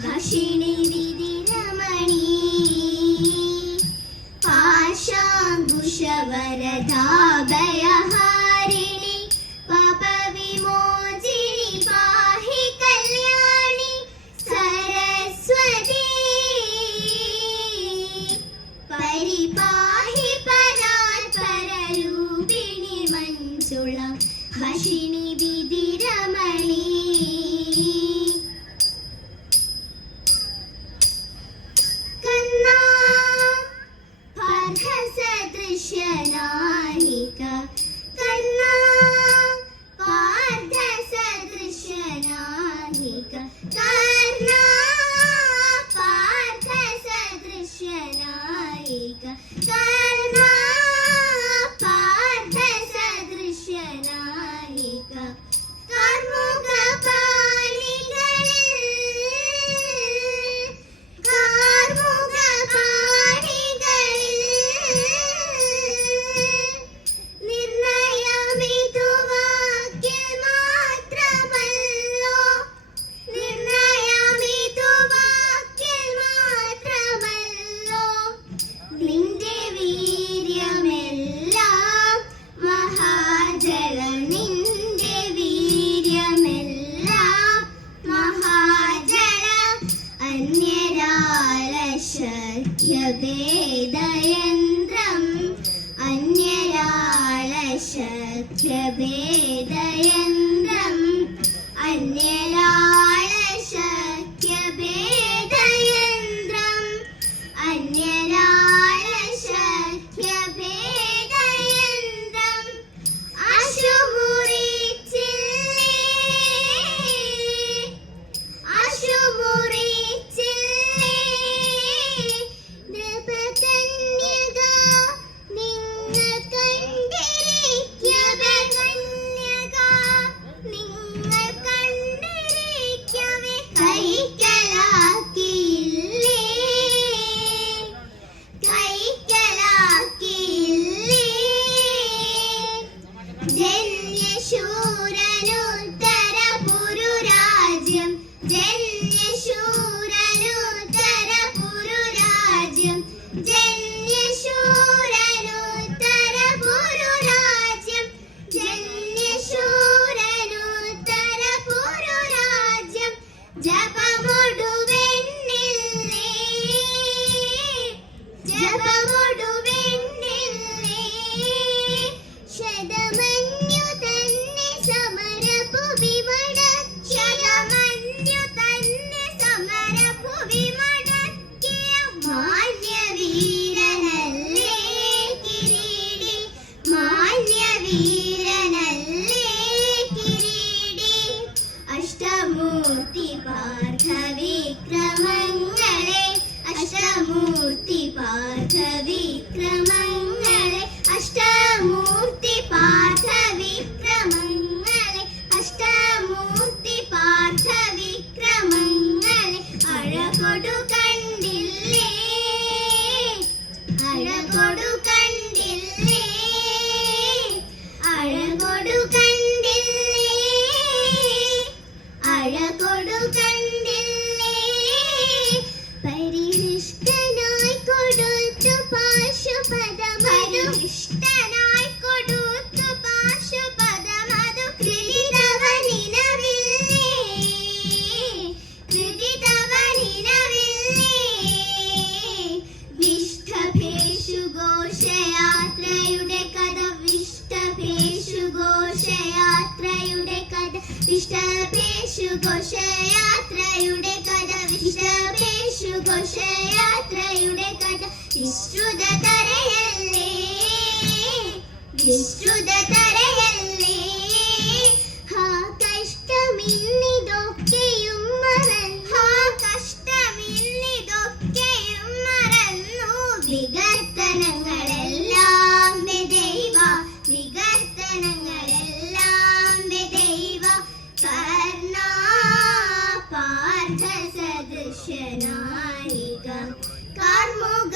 ഭാഷിണി വിധിരമണി പാശാങ്കുശവരദാഭയഹാരിണി പാപവിമോചിനി പാഹി കല്യാണി സരസ്വതി പരിപാഹി പരാത്പരരൂപിണി മഞ്ജുള ഭാഷിണി വിധിരമണി ഭേദയന്ത്രം അന്യരാളശക്യഭേദയന്ത്രം അന്യരാളശക്യഭേദയന്ത്രം അന്യരാളശക്യഭേദയന്ത്രം അശുമുറിച്ചില്ലേ അഴകൊടു കൊടു കണ്ടില്ലേ പരിനിഷ്ഠനായി കൊടുത്തു പാശുപദമതു ഇഷ്ടനായി കൊടുത്തു പാശുപദമതു കൃതിതവനിനവില്ലേ വിഷ്ടഭേഷു ഘോഷയാത്രയുടെ കഥ വിഷ്ടഭേഷു ഘോഷയാത്രയുടെ കഥ വിഷ്ടഭേഷു ഘോഷയാത്രയുടെ കഥ വിഷ്ടഭേഷു ഘോഷയാത്രയുടെ കഥ വിശ്രുത തരയല്ലേ വിശ്രുത തരയല്ലേ ഹാ കഷ്ടമിന്നിതൊക്കെയും മറന്നു ഹാ കഷ്ടമിന്നിതൊക്കെയും മറന്നു വികർത്തനങ്ങളെല്ലാം ദൈവ വികർത്തനങ്ങളെല്ലാം ദൈവ കർണാ പാർത്ഥ സദൃശനായിക കാർമുക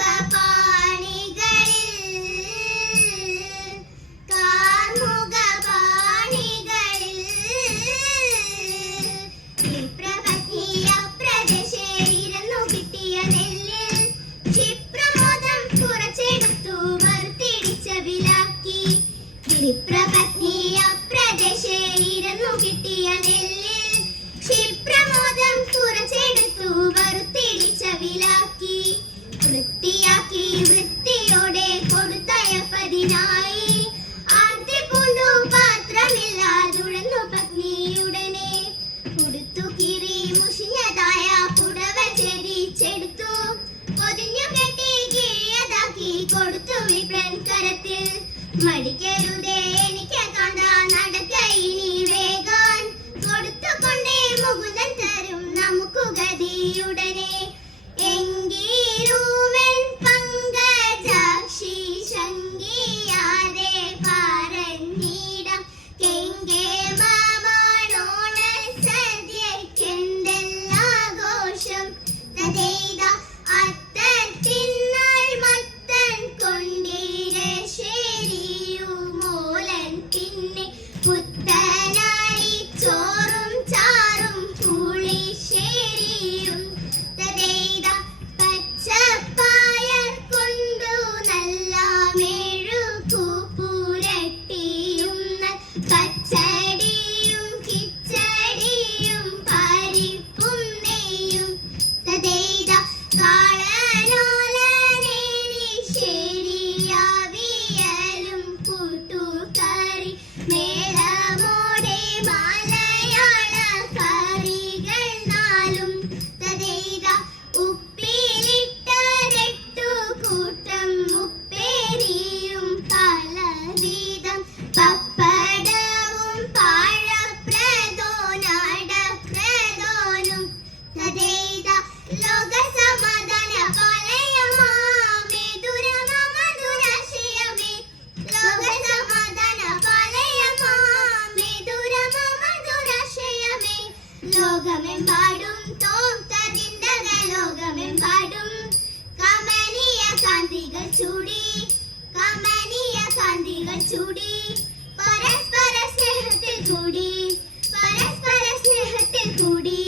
വിപ്രപത്നിയ പ്രദേശേരുന്നു കിട്ടിയ നെല്ലിൽ ക്ഷിപ്രമോദം കുറച്ചെടുത്തു വറുത്തിടിച്ച വിലാക്കി വിപ്രപത്നിയ പ്രദേശേരുന്നു കിട്ടിയ നെല്ലിൽ ക്ഷിപ്രമോദം കുറച്ചെടുത്തു വറുത്തിടിച്ച വിലാക്കി വൃത്തിയാക്കി വൃത്തിയോടെ കൊടുത്തയപ്പതിനായി ആർത്തി പൂണ്ടു പാത്രമില്ലാതുഴന്നു പത്നിയുടനെ കൊടുത്തു കീറി മുഷിഞ്ഞതായ പുടവ ചെരിച്ചെടുത്തു പൊതിഞ്ഞു കെട്ടി കീഴതാക്കി കൊടുത്തു വിപ്രൻ കരത്തിൽ മടിക്കരുതേ എനിക്ക് കണ്ട നടക്ക ഇനി വേഗാൻ കൊടുത്തുകൊണ്ടേ മുകുന്ദൻ തരും നമുക്ക് ഗതിയുടനെ എങ്കിരുവൻ പങ്കജാക്ഷി ശങ്കിയാതെ പറഞ്ഞിടം കെങ്കേമമാണോണ സദ്യക്കെന്തെല്ലാഘോഷം തഥൈത അത്തത്തിന്നാൾ മത്തൻ കൊണ്ടിരശേരിയുമൂലൻ പിന്നെ പുത്തനായി ചോറും ചാറും പുളിശ്ശേരിയും തഥൈത പച്ചപ്പായർ കൊണ്ടു നല്ല മെഴുകു പുരട്ടിയും പച്ചടിയും കിച്ചടിയും പരിപ്പും നെയ്യും തഥൈത കാളനോലനേരിശ്ശേരിയാവിയലും കൂട്ടുകറി മേളമോടെ മലയാള കറികൾ നാലും തഥൈത ഉപ്പിലിട്ടരട്ടു കൂട്ടം ഉപ്പേരിയും പലവിധം പപ്പടവും പാഴപ്രദോനടപ്രദോനും തഥൈത ലോകസമാധാന പാലയമാമേ ദുരമമധുരാശയമേ ലോകസമാധാന പാലയമാമേ ദുരമമധുരാശയമേ ലോകമെമ്പാടും തോംതതിന്തക ലോകമെമ്പാടും കമനീയ കാന്തികൾ ചൂടി കമനീയ കാന്തികൾ ചൂടി പരസ്പര സ്നേഹത്തിൽ കൂടി പരസ്പര സ്നേഹത്തിൽ കൂടി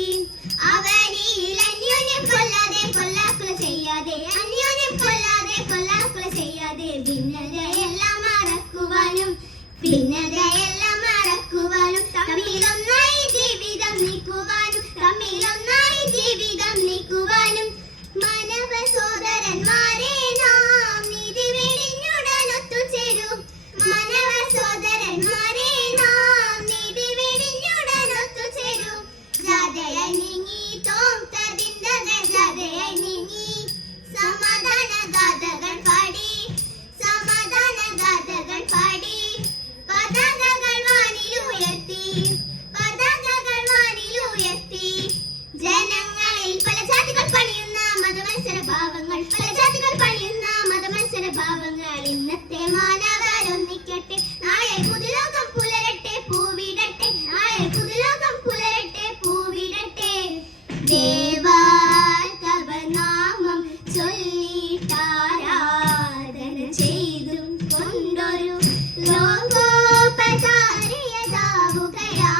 അവനിൽ അന്യോന്യം കൊല്ലാതെ കൊല്ലാക്കുല ചെയ്യാതെ അന്യോന്യം കൊല്ലാതെ കൊല്ലാക്കുല ചെയ്യാതെ ഭിന്നതയെല്ലാം മറക്കുവാനും ഭിന്നതയെല്ലാം മറക്കുവാനും തമ്മിലൊന്നായി ജീവിതം നീക്കുവാനും തമ്മിലൊന്നായി ജീവിതം നീക്കുവാനും മാനവ സോദരന്മാരെ നാം നീതി വെടിഞ്ഞുടൻ ഒത്തുചേരും മാനവ സോദരന്മാരെ നാം നീതി വെടിഞ്ഞുടൻ ഒത്തുചേരും ജാതയായി നീങ്ങി തോംതതിന്തക ജാതയായി നീങ്ങി സമാധാന ഗാഥകൾ പാടി സമാധാന ഗാഥകൾ പാടി പതാകകൾ വാനിലുയർത്തി പതാകകൾ വാനിലുയർത്തി ജനങ്ങളിൽ പല ജാതികൾ പണിയുന്ന മതമത്സര ഭാവങ്ങൾ പല ജാതികൾ പണിയുന്ന മതമത്സര ഭാവങ്ങൾ ഇന്നത്തെ മാനവരൊന്നിക്കട്ടെ നാളെ പുതുലോകം പുലരട്ടെ പൂവിടട്ടെ നാളെ പുതുലോകം പുലരട്ടെ പൂവിടട്ടെ ദേവാ തവ നാമം ചൊല്ലിട്ടാരാധന ചെയ്തും കൊണ്ടൊരു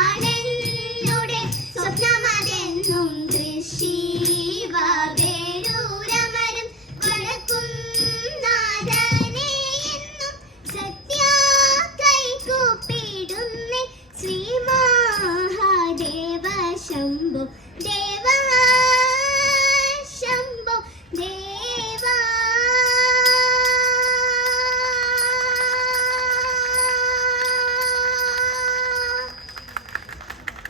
ലോകോപകാരിയതാവുകയാണെന്നുടെ സ്വപ്നമതേ എന്നും തൃശ്ശീവവേരൂരമരും വടക്കും നാഥനെ എന്നും സത്യ കൈകൂപ്പിടുന്നേ ശ്രീ മഹാദേവ ശംഭോ